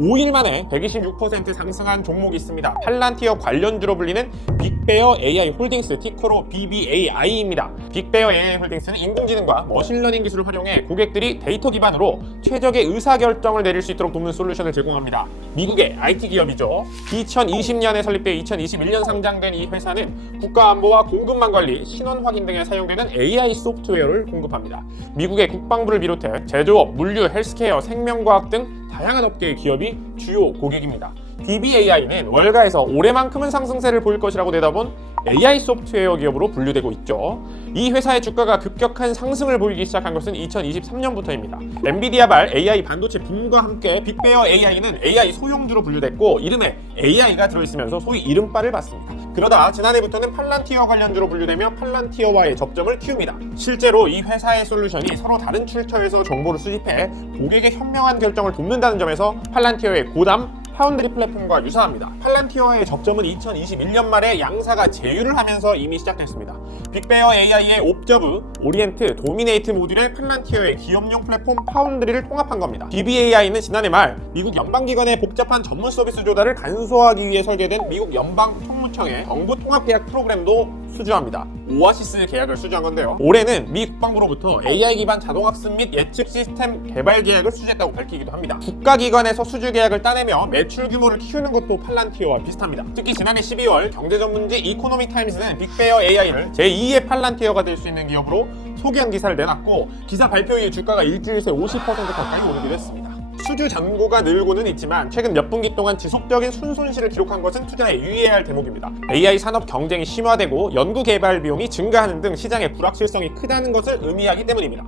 5일 만에 126% 상승한 종목이 있습니다. 팔란티어 관련주로 불리는 빅 베어 AI 홀딩스 티커로 BBAI입니다. 빅베어 AI 홀딩스는 인공지능과 머신러닝 기술을 활용해 고객들이 데이터 기반으로 최적의 의사결정을 내릴 수 있도록 돕는 솔루션을 제공합니다. 미국의 IT 기업이죠. 2020년에 설립돼 2021년 상장된 이 회사는 국가안보와 공급망 관리, 신원 확인 등에 사용되는 AI 소프트웨어를 공급합니다. 미국의 국방부를 비롯해 제조업, 물류, 헬스케어, 생명과학 등 다양한 업계의 기업이 주요 고객입니다. DBAI는 월가에서 올해만큼은 상승세를 보일 것이라고 내다본 AI 소프트웨어 기업으로 분류되고 있죠. 이 회사의 주가가 급격한 상승을 보이기 시작한 것은 2023년부터입니다. 엔비디아발 AI 반도체 붐과 함께 빅베어 AI는 AI 소형주로 분류됐고 이름에 AI가 들어있으면서 소위 이름빨을 받습니다. 그러다 지난해부터는 팔란티어 관련주로 분류되며 팔란티어와의 접점을 키웁니다. 실제로 이 회사의 솔루션이 서로 다른 출처에서 정보를 수집해 고객의 현명한 결정을 돕는다는 점에서 팔란티어의 고담 파운드리 플랫폼과 유사합니다. 팔란티어와의 접점은 2021년 말에 양사가 제휴를 하면서 이미 시작됐습니다. 빅베어 AI의 옵저브, 오리엔트, 도미네이트 모듈의 팔란티어의 기업용 플랫폼 파운드리를 통합한 겁니다. DBAI는 지난해 말 미국 연방기관의 복잡한 전문 서비스 조달을 간소화하기 위해 설계된 미국 연방 총무청의 정부 통합 계약 프로그램도 수주합니다. 오아시스 계약을 수주한 건데요. 올해는 미 국방부로부터 AI 기반 자동학습 및 예측 시스템 개발 계약을 수주했다고 밝히기도 합니다. 국가기관에서 수주 계약을 따내며 매출 규모를 키우는 것도 팔란티어와 비슷합니다. 특히 지난해 12월 경제 전문지 이코노믹 타임스는 빅베어 AI를 제2의 팔란티어가 될 수 있는 기업으로 소개한 기사를 내놨고 기사 발표 이후 주가가 일주일 새 50% 가까이 오르기도 했습니다. 수주 잔고가 늘고는 있지만 최근 몇 분기 동안 지속적인 순손실을 기록한 것은 투자에 유의해야 할 대목입니다. AI 산업 경쟁이 심화되고 연구 개발 비용이 증가하는 등 시장의 불확실성이 크다는 것을 의미하기 때문입니다.